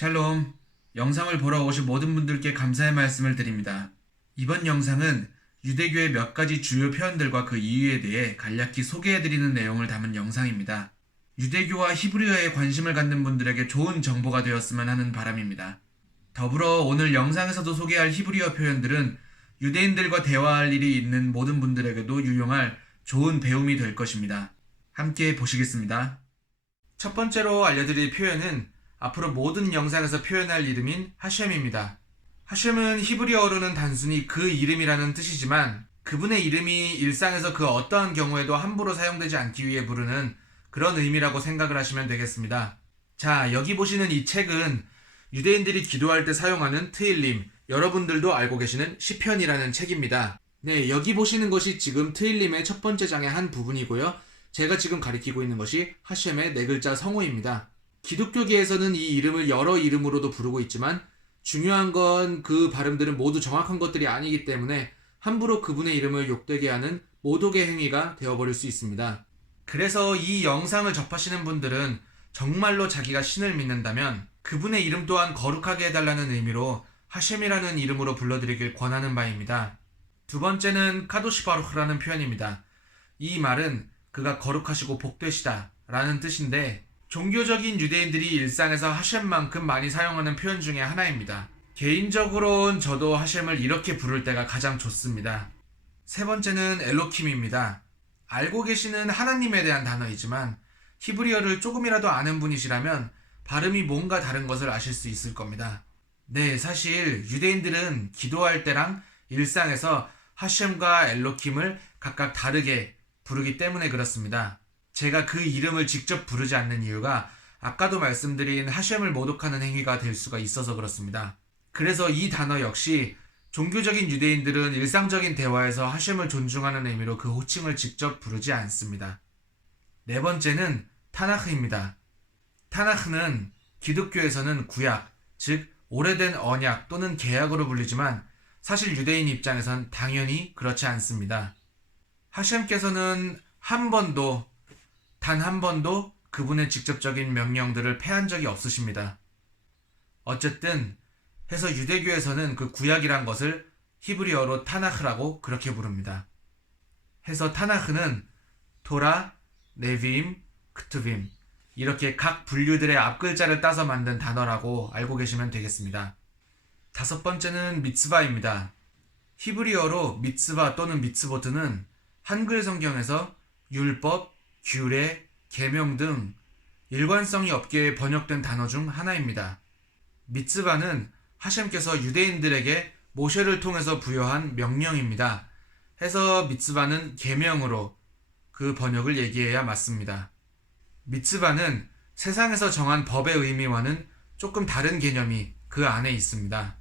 샬롬, 영상을 보러 오신 모든 분들께 감사의 말씀을 드립니다. 이번 영상은 유대교의 몇 가지 주요 표현들과 그 이유에 대해 간략히 소개해드리는 내용을 담은 영상입니다. 유대교와 히브리어에 관심을 갖는 분들에게 좋은 정보가 되었으면 하는 바람입니다. 더불어 오늘 영상에서도 소개할 히브리어 표현들은 유대인들과 대화할 일이 있는 모든 분들에게도 유용할 좋은 배움이 될 것입니다. 함께 보시겠습니다. 첫 번째로 알려드릴 표현은 앞으로 모든 영상에서 표현할 이름인 하셴입니다. 하셴은 히브리어로는 단순히 그 이름이라는 뜻이지만 그분의 이름이 일상에서 그 어떠한 경우에도 함부로 사용되지 않기 위해 부르는 그런 의미라고 생각을 하시면 되겠습니다. 자, 여기 보시는 이 책은 유대인들이 기도할 때 사용하는 트일림, 여러분들도 알고 계시는 시편이라는 책입니다. 네, 여기 보시는 것이 지금 트일림의 첫 번째 장의 한 부분이고요. 제가 지금 가리키고 있는 것이 하셴의 네 글자 성호입니다. 기독교계에서는 이 이름을 여러 이름으로도 부르고 있지만 중요한 건 그 발음들은 모두 정확한 것들이 아니기 때문에 함부로 그분의 이름을 욕되게 하는 모독의 행위가 되어버릴 수 있습니다. 그래서 이 영상을 접하시는 분들은 정말로 자기가 신을 믿는다면 그분의 이름 또한 거룩하게 해달라는 의미로 하셴이라는 이름으로 불러드리길 권하는 바입니다. 두 번째는 카도시 바루흐라는 표현입니다. 이 말은 그가 거룩하시고 복되시다 라는 뜻인데 종교적인 유대인들이 일상에서 하셴만큼 많이 사용하는 표현 중에 하나입니다. 개인적으로는 저도 하셴을 이렇게 부를 때가 가장 좋습니다. 세 번째는 엘로킴입니다. 알고 계시는 하나님에 대한 단어이지만 히브리어를 조금이라도 아는 분이시라면 발음이 뭔가 다른 것을 아실 수 있을 겁니다. 네, 사실 유대인들은 기도할 때랑 일상에서 하셴과 엘로킴을 각각 다르게 부르기 때문에 그렇습니다. 제가 그 이름을 직접 부르지 않는 이유가 아까도 말씀드린 하셴을 모독하는 행위가 될 수가 있어서 그렇습니다. 그래서 이 단어 역시 종교적인 유대인들은 일상적인 대화에서 하셴을 존중하는 의미로 그 호칭을 직접 부르지 않습니다. 네 번째는 타나흐입니다. 타나흐는 기독교에서는 구약, 즉 오래된 언약 또는 계약으로 불리지만 사실 유대인 입장에선 당연히 그렇지 않습니다. 하셴께서는 단 한 번도 그분의 직접적인 명령들을 폐한 적이 없으십니다. 어쨌든 해서 유대교에서는 그 구약이란 것을 히브리어로 타나흐라고 그렇게 부릅니다. 해서 타나흐는 토라, 네비임, 크투빔 이렇게 각 분류들의 앞글자를 따서 만든 단어라고 알고 계시면 되겠습니다. 다섯 번째는 미츠바입니다. 히브리어로 미츠바 또는 미츠보트는 한글 성경에서 율법, 규례, 계명 등 일관성이 없게 번역된 단어 중 하나입니다. 미츠바는 하셴께서 유대인들에게 모세를 통해서 부여한 명령입니다. 해서 미츠바는 계명으로 그 번역을 얘기해야 맞습니다. 미츠바는 세상에서 정한 법의 의미와는 조금 다른 개념이 그 안에 있습니다.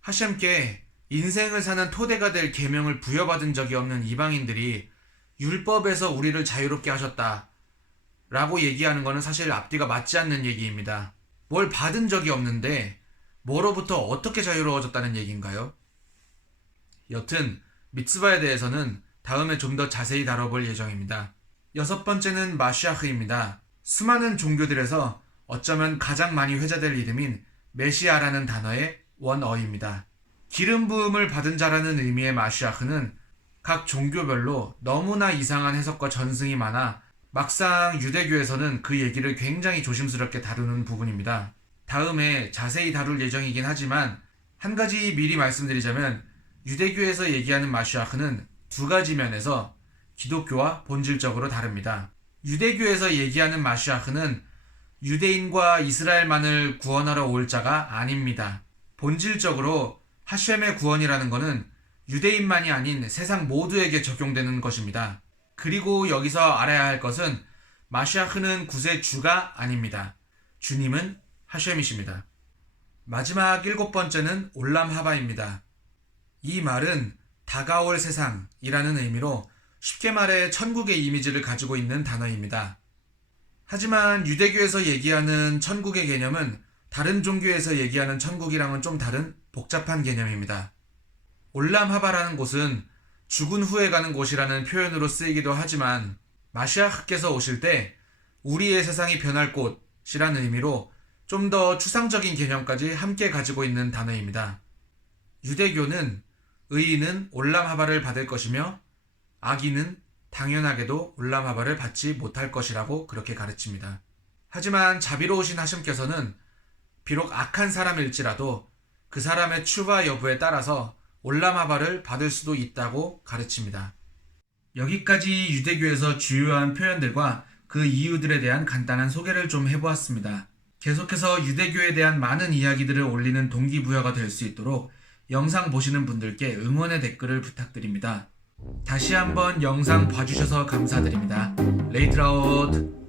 하셴께 인생을 사는 토대가 될 계명을 부여받은 적이 없는 이방인들이 율법에서 우리를 자유롭게 하셨다 라고 얘기하는 것은 사실 앞뒤가 맞지 않는 얘기입니다. 뭘 받은 적이 없는데 뭐로부터 어떻게 자유로워졌다는 얘기인가요? 여튼 미츠바에 대해서는 다음에 좀 더 자세히 다뤄볼 예정입니다. 여섯 번째는 마시아흐입니다. 수많은 종교들에서 어쩌면 가장 많이 회자될 이름인 메시아라는 단어의 원어입니다. 기름 부음을 받은 자라는 의미의 마시아흐는 각 종교별로 너무나 이상한 해석과 전승이 많아 막상 유대교에서는 그 얘기를 굉장히 조심스럽게 다루는 부분입니다. 다음에 자세히 다룰 예정이긴 하지만 한 가지 미리 말씀드리자면 유대교에서 얘기하는 마시아흐는 두 가지 면에서 기독교와 본질적으로 다릅니다. 유대교에서 얘기하는 마시아흐는 유대인과 이스라엘만을 구원하러 올 자가 아닙니다. 본질적으로 하셴의 구원이라는 것은 유대인만이 아닌 세상 모두에게 적용되는 것입니다. 그리고 여기서 알아야 할 것은 마시아흐는 구세주가 아닙니다. 주님은 하셴이십니다. 마지막 일곱 번째는 올람 하바입니다. 이 말은 다가올 세상이라는 의미로 쉽게 말해 천국의 이미지를 가지고 있는 단어입니다. 하지만 유대교에서 얘기하는 천국의 개념은 다른 종교에서 얘기하는 천국이랑은 좀 다른 복잡한 개념입니다. 올람하바라는 곳은 죽은 후에 가는 곳이라는 표현으로 쓰이기도 하지만 마시아흐께서 오실 때 우리의 세상이 변할 곳이라는 의미로 좀 더 추상적인 개념까지 함께 가지고 있는 단어입니다. 유대교는 의인은 올람하바를 받을 것이며 악인은 당연하게도 올람하바를 받지 못할 것이라고 그렇게 가르칩니다. 하지만 자비로우신 하심께서는 비록 악한 사람일지라도 그 사람의 추바 여부에 따라서 올람하바를 받을 수도 있다고 가르칩니다. 여기까지 유대교에서 주요한 표현들과 그 이유들에 대한 간단한 소개를 좀 해보았습니다. 계속해서 유대교에 대한 많은 이야기들을 올리는 동기부여가 될 수 있도록 영상 보시는 분들께 응원의 댓글을 부탁드립니다. 다시 한번 영상 봐주셔서 감사드립니다. 레이트라웃!